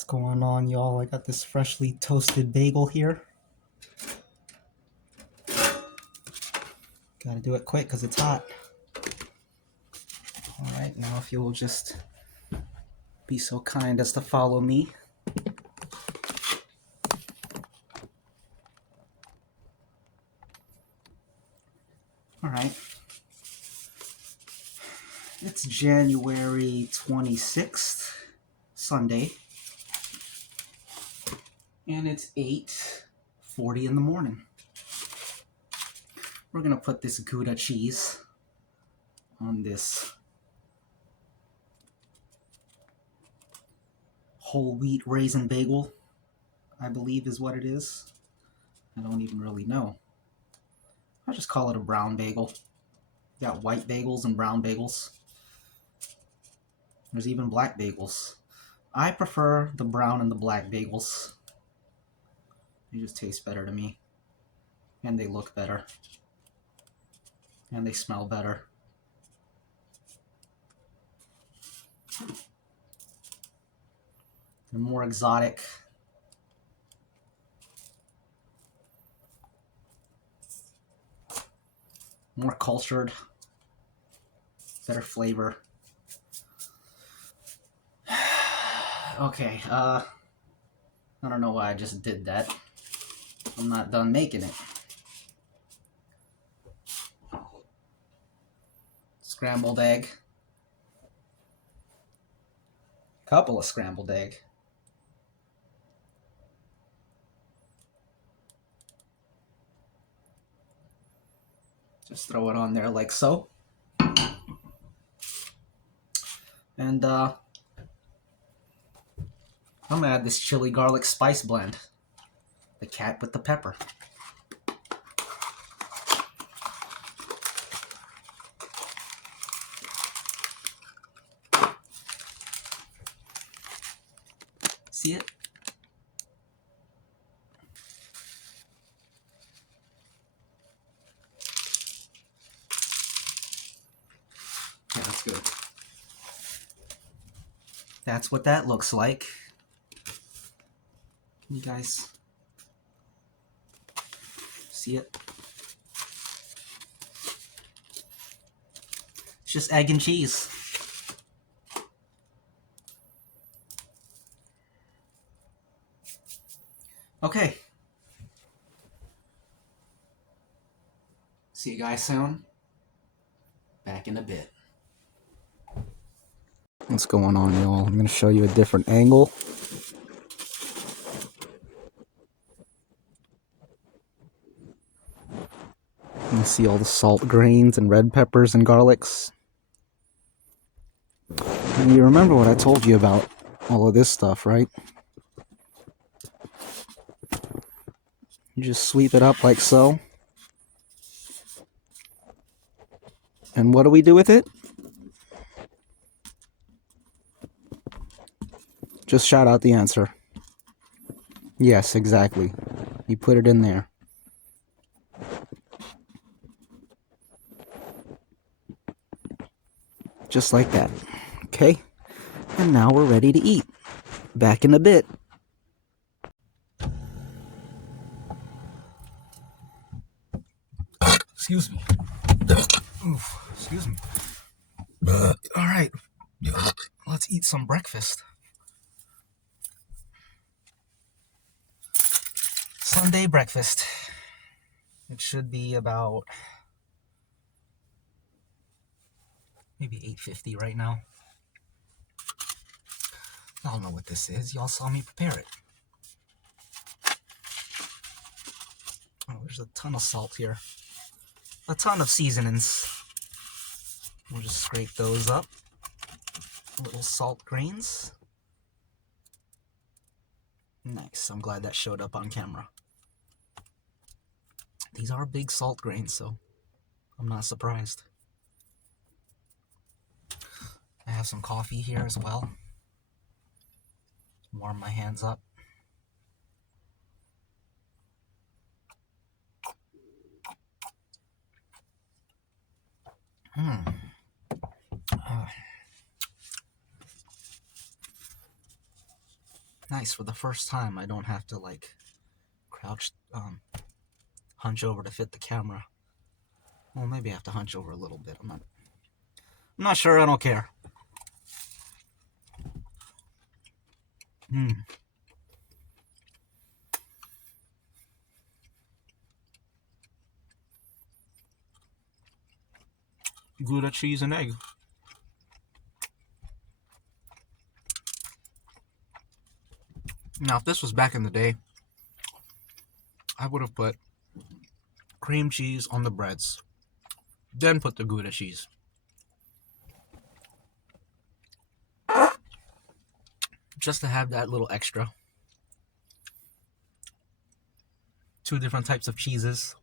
What's going on, y'all? I got this freshly toasted bagel here. Gotta do it quick because it's hot. Alright, now if you will just be so kind as to follow me. Alright. It's January 26th, Sunday. And it's 8:40 in the morning. We're gonna put this Gouda cheese on this whole wheat raisin bagel, I believe is what it is. I don't even really know. I'll just call it a brown bagel. Got white bagels and brown bagels. There's even black bagels. I prefer the brown and the black bagels. They just taste better to me. And they look better. And they smell better. They're more exotic. More cultured. Better flavor. Okay, I don't know why I just did that. I'm not done making it. Scrambled egg. Couple of scrambled egg. Just throw it on there like so. And I'm gonna add this chili garlic spice blend. The cat with the pepper. See it? Yeah, that's good. That's what that looks like. Can you guys see it? It's just egg and cheese. Okay. See you guys soon. Back in a bit. What's going on, y'all? I'm going to show you a different angle. You can see all the salt grains and red peppers and garlics. And you remember what I told you about all of this stuff, right? You just sweep it up like so. And what do we do with it? Just shout out the answer. Yes, exactly. You put it in there. Just like that. Okay? And now we're ready to eat. Back in a bit. Excuse me. Oof, excuse me. Alright. Let's eat some breakfast. Sunday breakfast. It should be about maybe 8:50 right now. Y'all know what this is. Y'all saw me prepare it. Oh, there's a ton of salt here. A ton of seasonings. We'll just scrape those up. Little salt grains. Nice. I'm glad that showed up on camera. These are big salt grains, so I'm not surprised. I have some coffee here as well. Warm my hands up. Nice, for the first time I don't have to like crouch, hunch over to fit the camera. Well, maybe I have to hunch over a little bit. I'm not sure. I don't care. Hmm. Gouda cheese and egg. Now, if this was back in the day, I would have put cream cheese on the breads, then put the Gouda cheese. Just to have that little extra. Two different types of cheeses.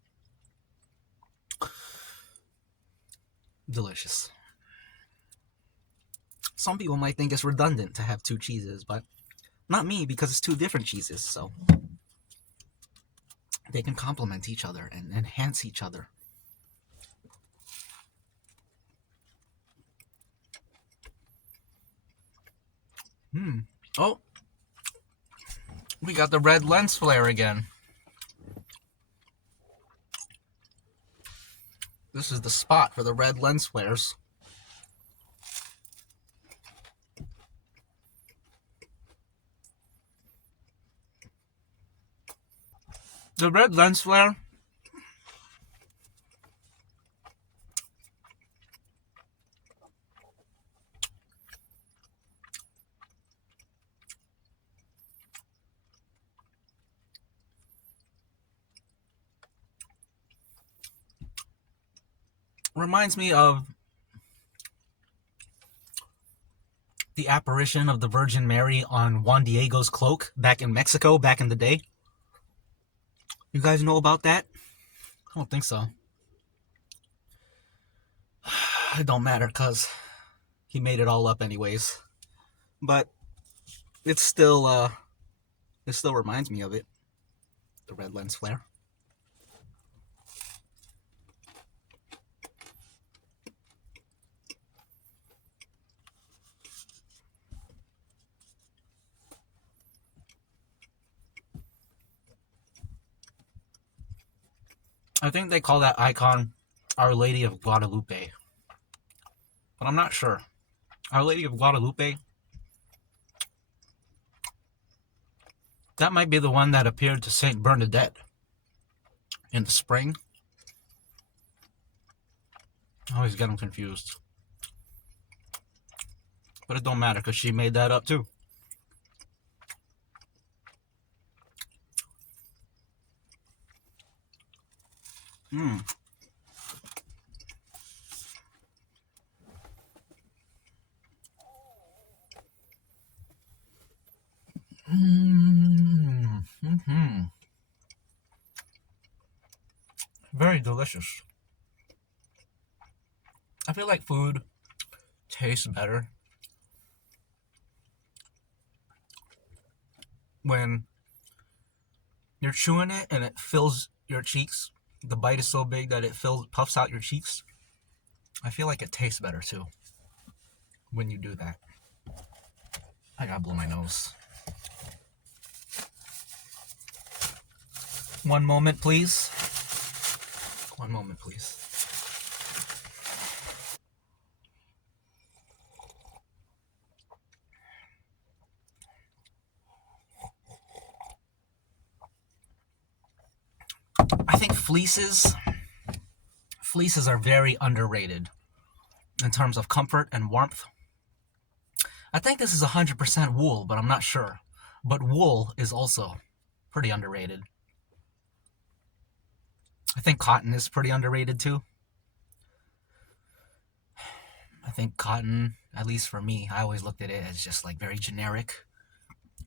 Delicious. Some people might think it's redundant to have two cheeses, but not me, because it's two different cheeses, so they can complement each other and enhance each other. Oh, we got the red lens flare again. This is the spot for the red lens flares. The red lens flare reminds me of the apparition of the Virgin Mary on Juan Diego's cloak back in Mexico back in the day. You guys know about that? I don't think so. It don't matter, because he made it all up anyways. But it still reminds me of it. The red lens flare. I think they call that icon Our Lady of Guadalupe. But I'm not sure. Our Lady of Guadalupe, that might be the one that appeared to Saint Bernadette in the spring. I always get them confused. But it don't matter, because she made that up too. Mmm. Mm-hmm. Very delicious. I feel like food tastes better when you're chewing it and it fills your cheeks. The bite is so big that it puffs out your cheeks. I feel like it tastes better too when you do that. I gotta blow my nose. One moment, please. One moment, please. I think fleeces are very underrated in terms of comfort and warmth. I think this is 100% wool, but I'm not sure. But wool is also pretty underrated. I think cotton is pretty underrated too. I think cotton, at least for me, I always looked at it as just like very generic.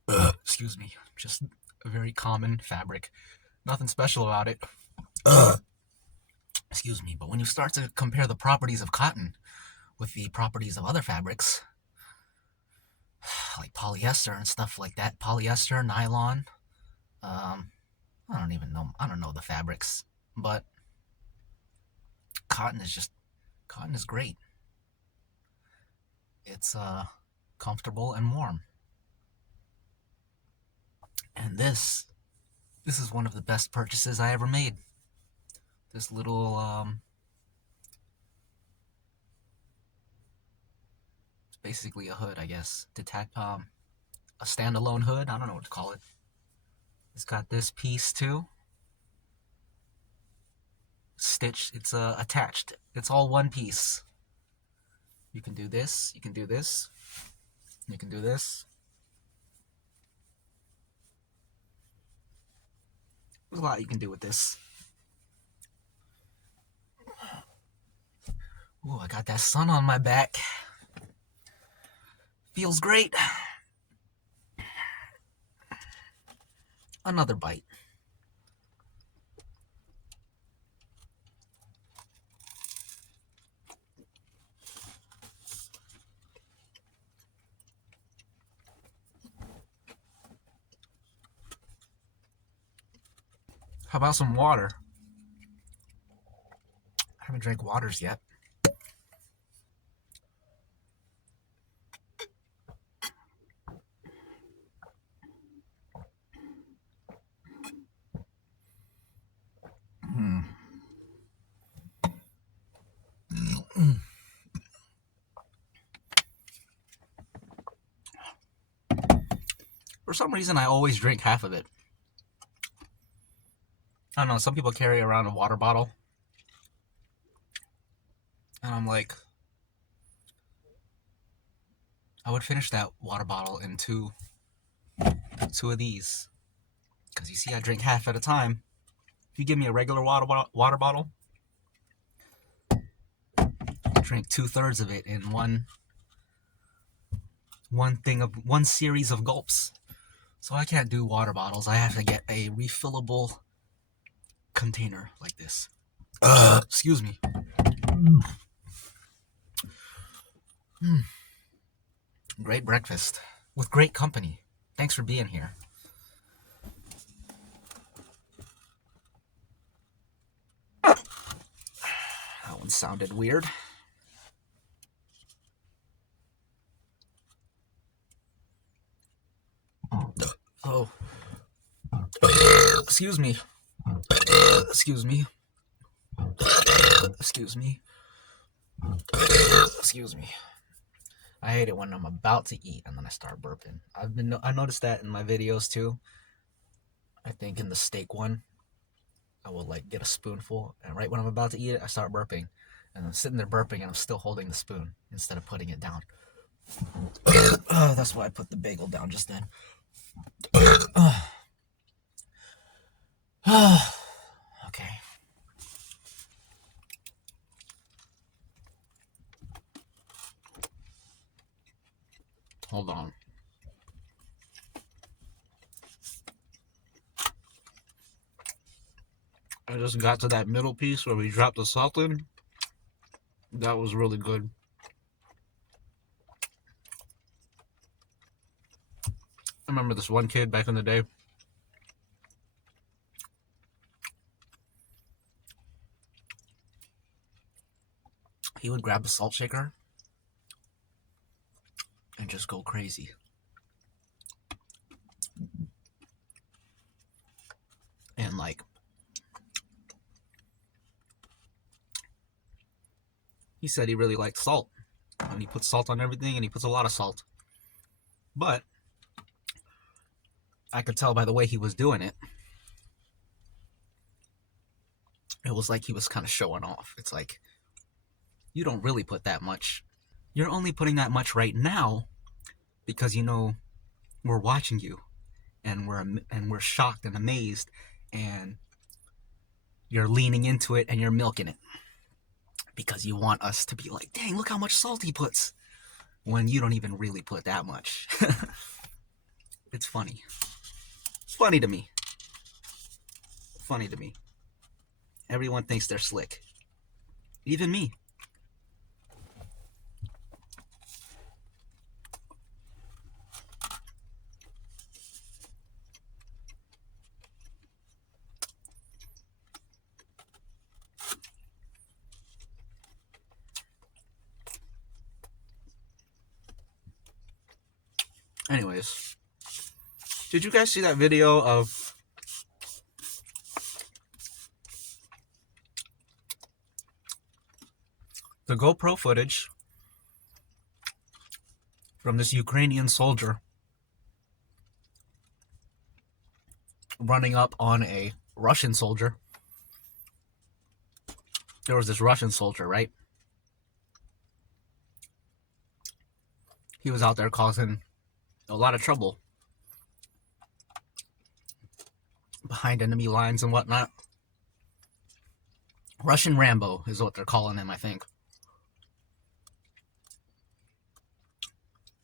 Excuse me. Just a very common fabric. Nothing special about it. Excuse me. But when you start to compare the properties of cotton with the properties of other fabrics, like polyester and stuff like that, polyester, nylon, I don't know the fabrics, but cotton is great. It's comfortable and warm. And this is one of the best purchases I ever made. This little, it's basically a hood, I guess. A standalone hood, I don't know what to call it. It's got this piece too. Stitched, it's attached. It's all one piece. You can do this, you can do this, you can do this. There's a lot you can do with this. Ooh, I got that sun on my back. Feels great. Another bite. How about some water? I haven't drank waters yet. For some reason, I always drink half of it. I don't know, some people carry around a water bottle. And I'm like, I would finish that water bottle in two of these. Because you see, I drink half at a time. If you give me a regular water bottle, I drink 2/3 of it in one series of gulps. So I can't do water bottles. I have to get a refillable container like this. Excuse me. Great breakfast with great company. Thanks for being here. That one sounded weird. Oh. Excuse me. Excuse me. Excuse me. Excuse me. I hate it when I'm about to eat and then I start burping. I noticed that in my videos too. I think in the steak one, I will like get a spoonful, and right when I'm about to eat it, I start burping. And I'm sitting there burping and I'm still holding the spoon instead of putting it down. That's why I put the bagel down just then. Okay. Hold on. I just got to that middle piece where we dropped the salt in. That was really good. I remember this one kid back in the day. He would grab the salt shaker and just go crazy. And like, he said he really liked salt. And he puts salt on everything, and he puts a lot of salt. But I could tell by the way he was doing it, it was like he was kind of showing off. It's like, you don't really put that much. You're only putting that much right now because you know we're watching you, and we're shocked and amazed, and you're leaning into it and you're milking it because you want us to be like, dang, look how much salt he puts, when you don't even really put that much. It's funny. It's funny to me. Funny to me. Everyone thinks they're slick. Even me. Anyways, Did you guys see that video of the GoPro footage from this Ukrainian soldier running up on a Russian soldier? There was this Russian soldier, right? He was out there causing a lot of trouble behind enemy lines and whatnot. Russian Rambo is what they're calling him, I think.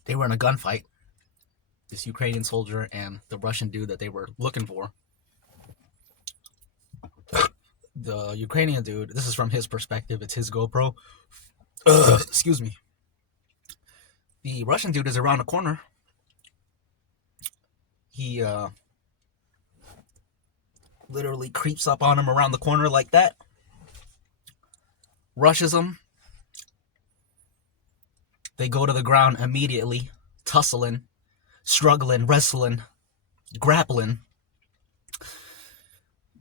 They were in a gunfight, this Ukrainian soldier and the Russian dude that they were looking for. The Ukrainian dude, this is from his perspective, it's his GoPro. Excuse me. The Russian dude is around the corner. He literally creeps up on him around the corner like that, rushes him. They go to the ground immediately, tussling, struggling, wrestling, grappling.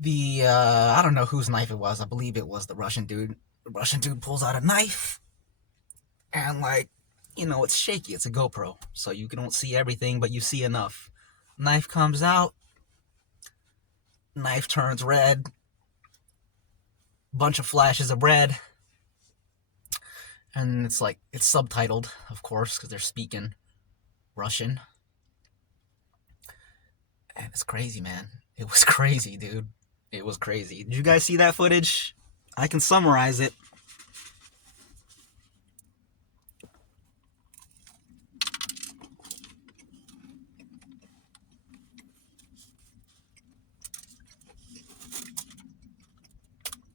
I don't know whose knife it was. I believe it was the Russian dude. The Russian dude pulls out a knife, and it's shaky. It's a GoPro, so you don't see everything, but you see enough. Knife comes out. Knife turns red. Bunch of flashes of red. And it's subtitled, of course, because they're speaking Russian. And it's crazy, man. It was crazy, dude. It was crazy. Did you guys see that footage? I can summarize it.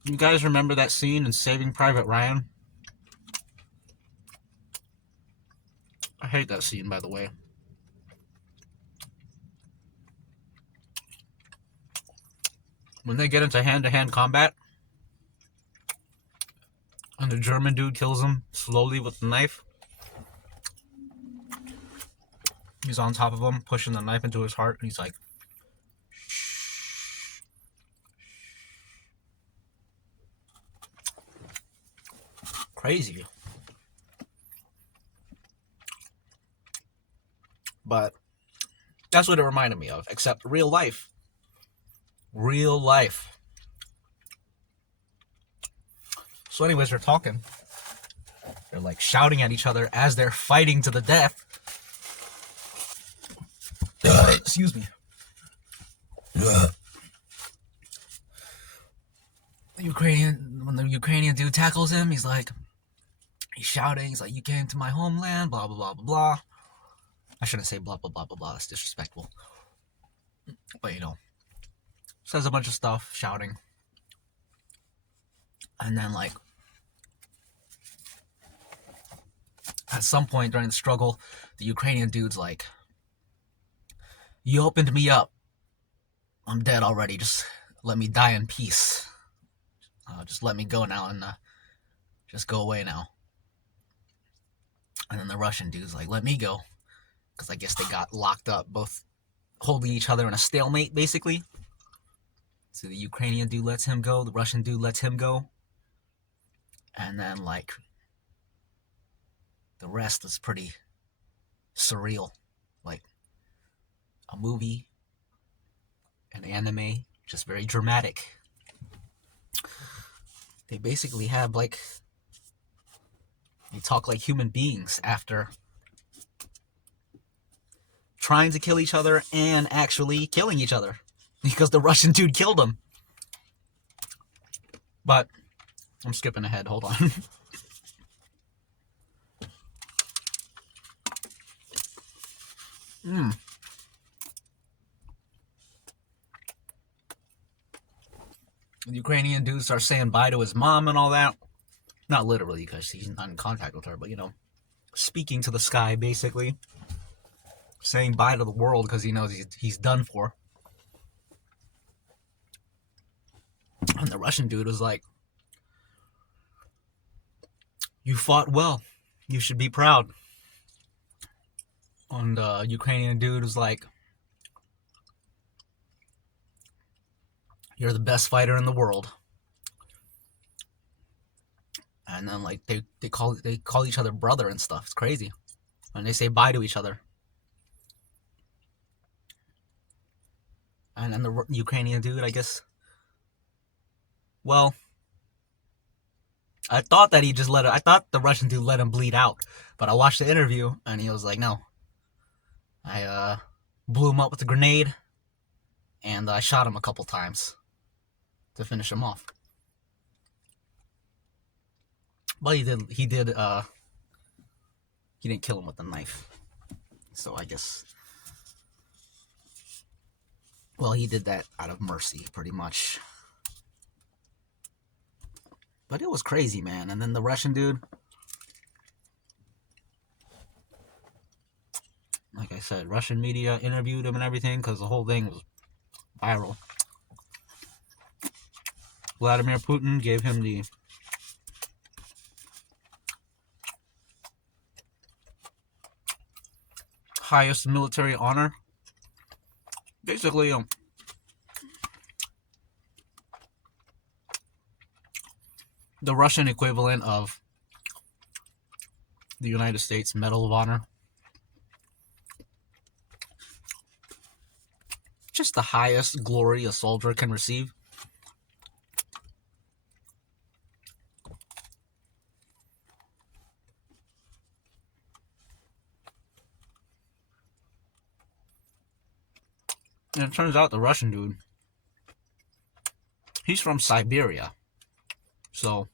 You guys remember that scene in Saving Private Ryan? I hate that scene, by the way. When they get into hand-to-hand combat, and the German dude kills him slowly with the knife. He's on top of him, pushing the knife into his heart, and he's like, shh. Crazy. But that's what it reminded me of, except real life. Real life. So anyways, they're talking. They're shouting at each other as they're fighting to the death. Excuse me. When the Ukrainian dude tackles him, he's shouting, he's like, you came to my homeland, blah, blah, blah, blah, blah. I shouldn't say blah, blah, blah, blah, blah. That's disrespectful. But, says a bunch of stuff, shouting. And then, at some point during the struggle, the Ukrainian dude's like, you opened me up. I'm dead already. Just let me die in peace. Just let me go now and just go away now. And then the Russian dude's like, let me go. Because I guess they got locked up, both holding each other in a stalemate, basically. So the Ukrainian dude lets him go. The Russian dude lets him go. And then, the rest is pretty surreal. Like a movie, an anime, just very dramatic. They basically have, they talk like human beings after trying to kill each other and actually killing each other. Because the Russian dude killed him. But I'm skipping ahead. Hold on. The Ukrainian dude starts saying bye to his mom and all that. Not literally, because he's not in contact with her, but, speaking to the sky, basically. Saying bye to the world because he knows he's done for. And the Russian dude was like, you fought well. You should be proud. And the Ukrainian dude was like, you're the best fighter in the world. And then like they call each other brother and stuff. It's crazy. And they say bye to each other. And then the Ukrainian dude, I guess. Well, I thought that he just I thought the Russian dude let him bleed out, but I watched the interview and he was like, no, I blew him up with a grenade, and I shot him a couple times to finish him off. But he didn't kill him with a knife. So I guess, well, he did that out of mercy, pretty much. But it was crazy, man. And then the Russian dude, like I said, Russian media interviewed him and everything because the whole thing was viral. Vladimir Putin gave him the highest military honor. Basically, the Russian equivalent of the United States Medal of Honor. Just the highest glory a soldier can receive. And it turns out the Russian dude, he's from Siberia. So,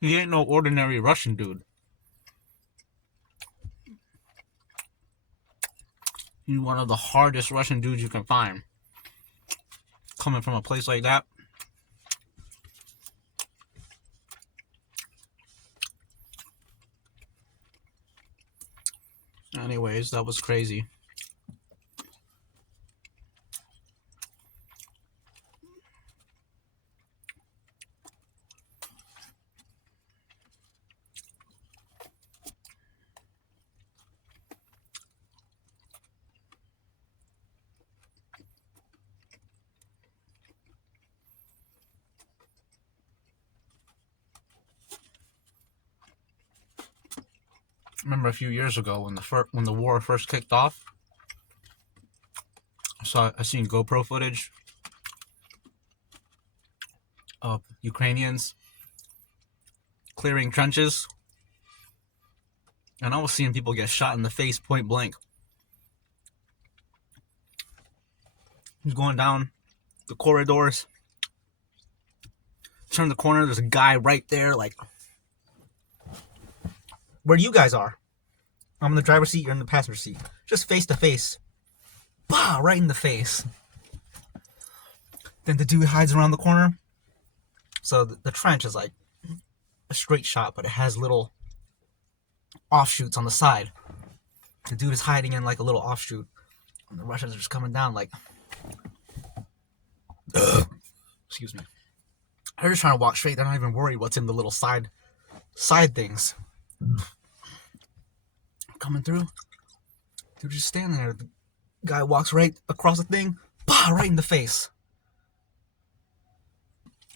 he ain't no ordinary Russian dude. He's one of the hardest Russian dudes you can find. Coming from a place like that. Anyways, that was crazy. I remember a few years ago when the war first kicked off, I seen GoPro footage of Ukrainians clearing trenches, and I was seeing people get shot in the face point blank. He's going down the corridors, turn the corner, there's a guy right there, like where you guys are. I'm in the driver's seat, you're in the passenger seat. Just face to face. Bah! Right in the face. Then the dude hides around the corner. So the trench is like a straight shot, but it has little offshoots on the side. The dude is hiding in like a little offshoot. And the Russians are just coming down like... Excuse me. They're just trying to walk straight. They're not even worried what's in the little side things. Coming through. Dude just standing there. The guy walks right across the thing. Bah! Right in the face.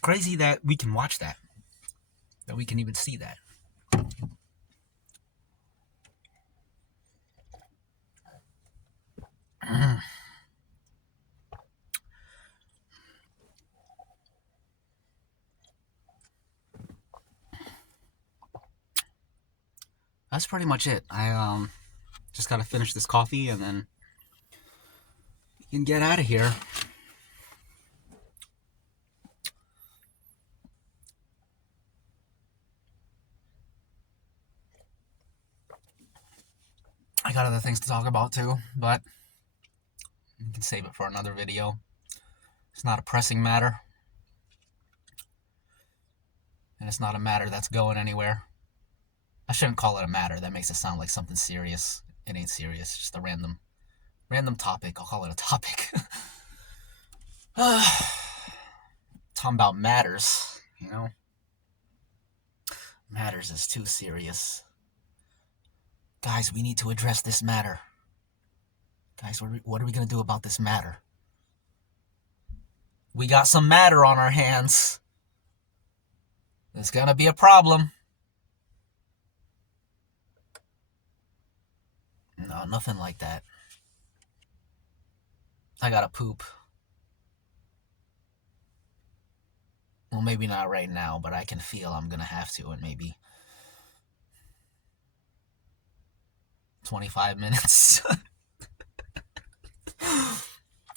Crazy that we can watch that. That we can even see that. That's pretty much it. I just gotta finish this coffee and then we can get out of here. I got other things to talk about too, but we can save it for another video. It's not a pressing matter. And it's not a matter that's going anywhere. I shouldn't call it a matter. That makes it sound like something serious. It ain't serious. It's just a random topic. I'll call it a topic. Talking about matters, you know? Matters is too serious. Guys, we need to address this matter. Guys, what are we going to do about this matter? We got some matter on our hands. It's gonna be a problem. No, nothing like that. I gotta poop. Well, maybe not right now, but I can feel I'm gonna have to in maybe 25 minutes.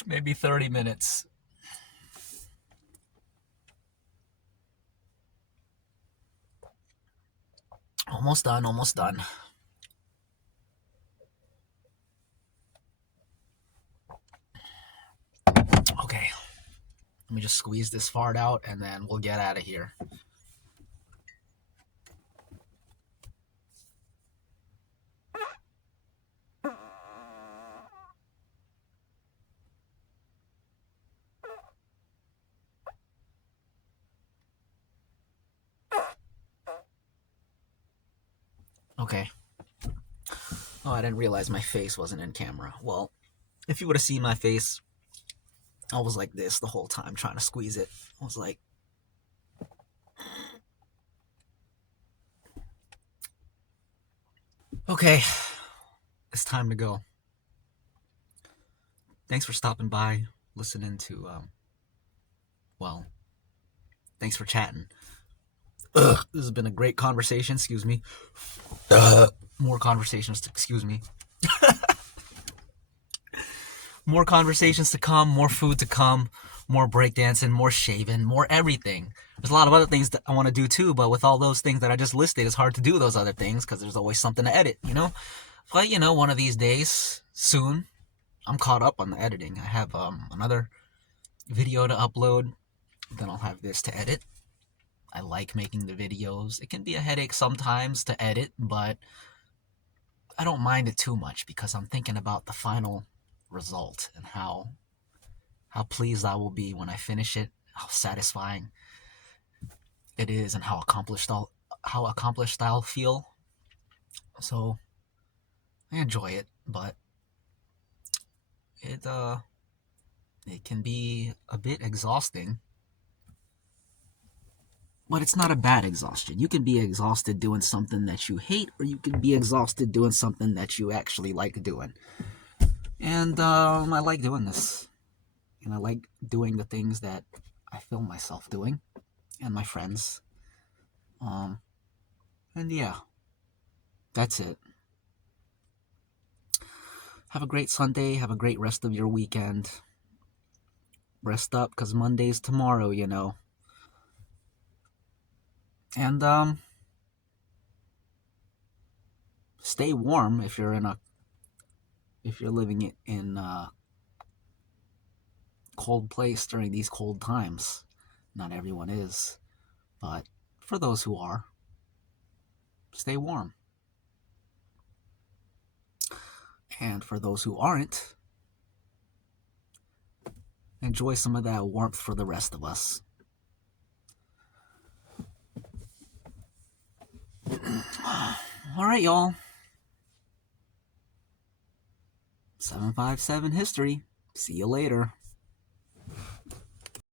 Maybe 30 minutes. Almost done, almost done. Okay. Let me just squeeze this fart out and then we'll get out of here. Okay. Oh, I didn't realize my face wasn't in camera. Well, if you would have seen my face, I was like this the whole time trying to squeeze it. I was like, okay, it's time to go. Thanks for stopping by, listening to, well, thanks for chatting. This has been a great conversation, excuse me. More conversations, excuse me. More conversations to come, more food to come, more breakdancing, more shaving, more everything. There's a lot of other things that I want to do too, but with all those things that I just listed, it's hard to do those other things because there's always something to edit, you know? But, you know, one of these days, soon, I'm caught up on the editing. I have another video to upload, then I'll have this to edit. I like making the videos. It can be a headache sometimes to edit, but I don't mind it too much because I'm thinking about the final result and how pleased I will be when I finish it, how satisfying it is, and how accomplished I'll feel. So I enjoy it, but it can be a bit exhausting. But it's not a bad exhaustion. You can be exhausted doing something that you hate, or you can be exhausted doing something that you actually like doing. And I like doing this. And I like doing the things that I film myself doing, and my friends. And yeah, that's it. Have a great Sunday. Have a great rest of your weekend. Rest up, because Monday's tomorrow, you know. And stay warm if you're living in a cold place during these cold times. Not everyone is, but for those who are, stay warm. And for those who aren't, enjoy some of that warmth for the rest of us. All right, y'all. 757 History. See you later.